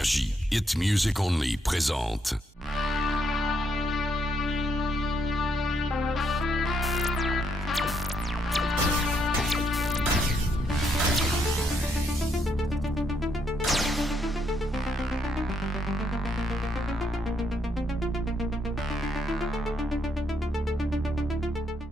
Énergie, Hit Music Only présente.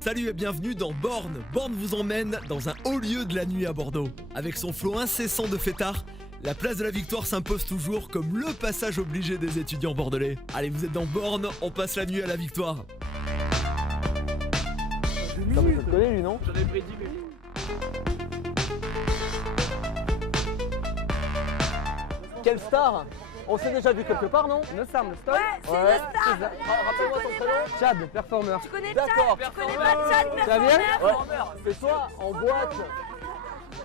Salut et bienvenue dans Born. Born vous emmène dans un haut lieu de la nuit à Bordeaux. Avec son flot incessant de fêtards, la place de la Victoire s'impose toujours comme le passage obligé des étudiants bordelais. Allez, vous êtes dans Born, on passe la nuit à la Victoire. Ça me connaît lui, non? J'en ai pris 10 minutes. Quelle star? On s'est déjà vu quelque part, non? Il me semble, stop. Ouais, c'est le star. c'est ça. Rappelle-moi ton prénom. Chad, performeur. Tu connais D'accord. Chad? Tu connais pas Chad, Ça vient? performeur? C'est toi en boîte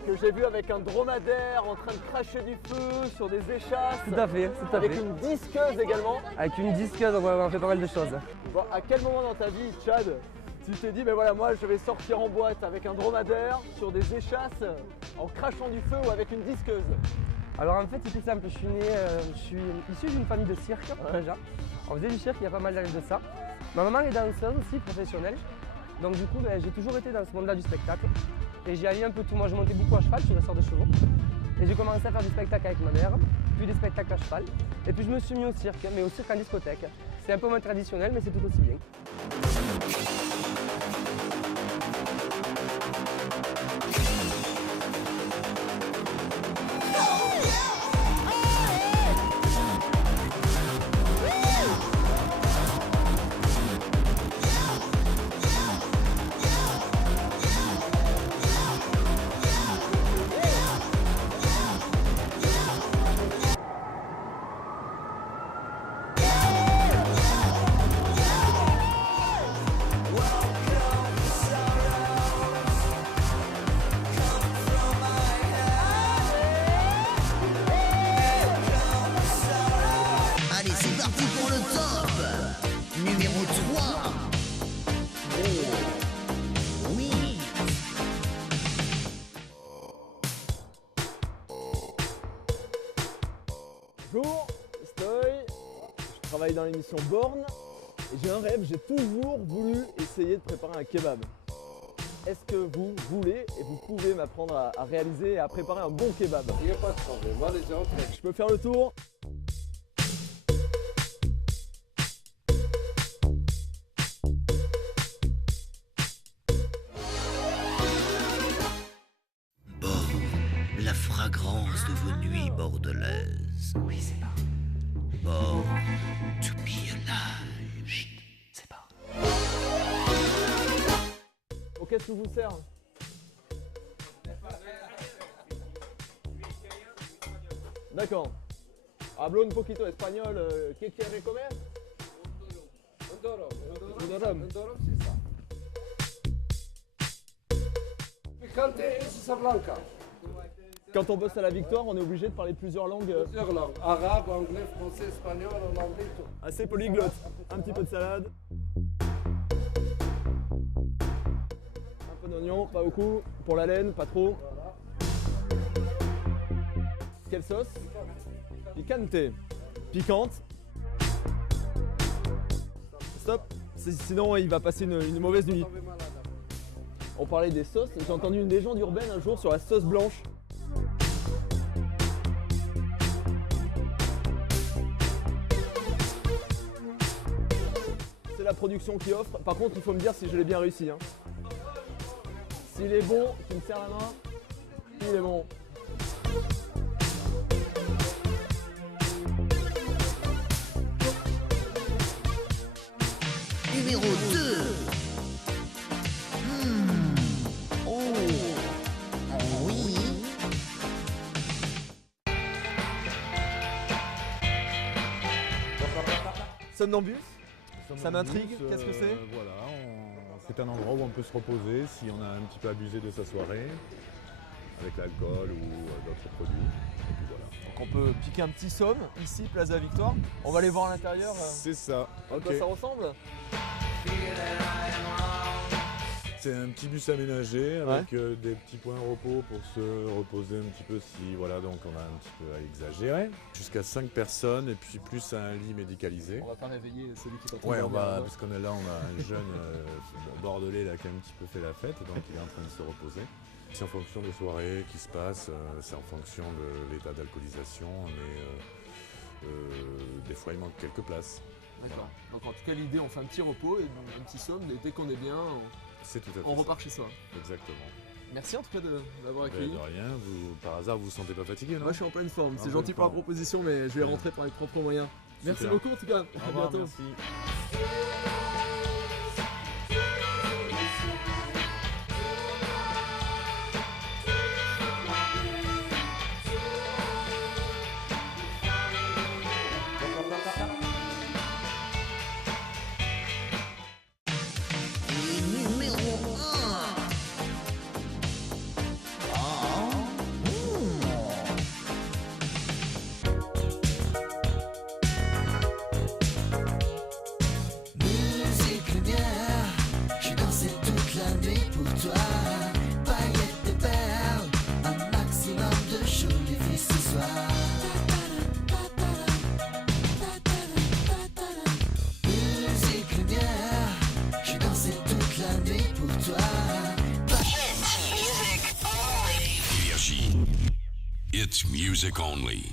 que j'ai vu avec un dromadaire en train de cracher du feu sur des échasses. Tout à fait, tout à Avec fait. une disqueuse également. Avec une disqueuse, on fait pas mal de choses. Bon, à quel moment dans ta vie, Chad, tu t'es dit, ben voilà, moi je vais sortir en boîte avec un dromadaire sur des échasses en crachant du feu ou avec une disqueuse? Alors en fait, c'est tout simple. Je suis issu d'une famille de cirque déjà. On faisait du cirque il y a pas mal d'années de ça. Ma maman est danseuse aussi, professionnelle. Donc du coup, j'ai toujours été dans ce monde-là du spectacle. Et j'ai allié un peu tout. Moi, je montais beaucoup à cheval, je suis dresseur de chevaux. Et j'ai commencé à faire du spectacle avec ma mère, puis des spectacles à cheval. Et puis je me suis mis au cirque, mais au cirque en discothèque. C'est un peu moins traditionnel, mais c'est tout aussi bien. Allez, c'est parti pour le top. Numéro 3. Oh, oui. Bonjour, Stoy. Je travaille dans l'émission Born. Et j'ai un rêve, j'ai toujours voulu essayer de préparer un kebab. Est-ce que vous voulez et vous pouvez m'apprendre à réaliser et à préparer un bon kebab? Il n'y a pas de problème. Moi, les gens, Je peux faire le tour? La fragrance de vos nuits bordelaises. Oui, c'est pas. Born to be alive. Chut, c'est pas. Bon, qu'est-ce que vous sert? D'accord. Hablo un poquito espagnol. ¿Qué quiere comer? un doro, c'est ça. Picante et salsa blanca. Quand on bosse à la Victoire, on est obligé de parler plusieurs langues. Plusieurs langues. Arabe, anglais, français, espagnol, hollandais, tout. Assez polyglotte. Un petit peu de salade. Un peu d'oignon, pas beaucoup. Pour la laine, pas trop. Quelle sauce? Picante. Piquante. Stop. Sinon, il va passer une mauvaise nuit. On parlait des sauces. J'ai entendu une légende urbaine un jour sur la sauce blanche. C'est la production qui offre. Par contre, il faut me dire si je l'ai bien réussi. Hein. S'il est bon, tu me serres la main. Il est bon. Numéro 2. Oh. Oh oui. Somnambus, ça m'intrigue. Qu'est-ce que c'est? Voilà, c'est un endroit où on peut se reposer si on a un petit peu abusé de sa soirée, avec l'alcool ou d'autres produits. Et puis voilà. Donc on peut piquer un petit somme ici, place de la Victoire. On va aller voir à l'intérieur. C'est ça. À Ok. quoi ça ressemble? C'est un petit bus aménagé avec des petits points repos pour se reposer un petit peu si voilà, donc on a un petit peu à exagérer. Jusqu'à 5 personnes et puis plus un lit médicalisé. On va pas réveiller celui qui est en train Ouais, de on dormir, va, là-bas. parce qu'on est là, on a un jeune bordelais là, qui a un petit peu fait la fête, donc il est en train de se reposer. C'est en fonction des soirées qui se passent, c'est en fonction de l'état d'alcoolisation, mais des fois il manque quelques places. D'accord. Donc en tout cas l'idée, on fait un petit repos et un petit somme, et dès qu'on est bien, C'est tout à fait on ça. repart chez soi. Exactement. Merci en tout cas de m'avoir Mais accueilli. de rien, par hasard vous vous sentez pas fatigué, non? Moi je suis en pleine forme, c'est En gentil pleine pour la forme. proposition, mais je vais rentrer par mes propres moyens. Merci Super. beaucoup en tout cas, Au à revoir, bientôt. merci. Musique lumière, j'ai dansé toute la nuit pour toi. Paillettes et perles, un maximum de jolies filles ce soir. Musique lumière, j'ai dansé toute la nuit pour toi. Énergie. It's music only.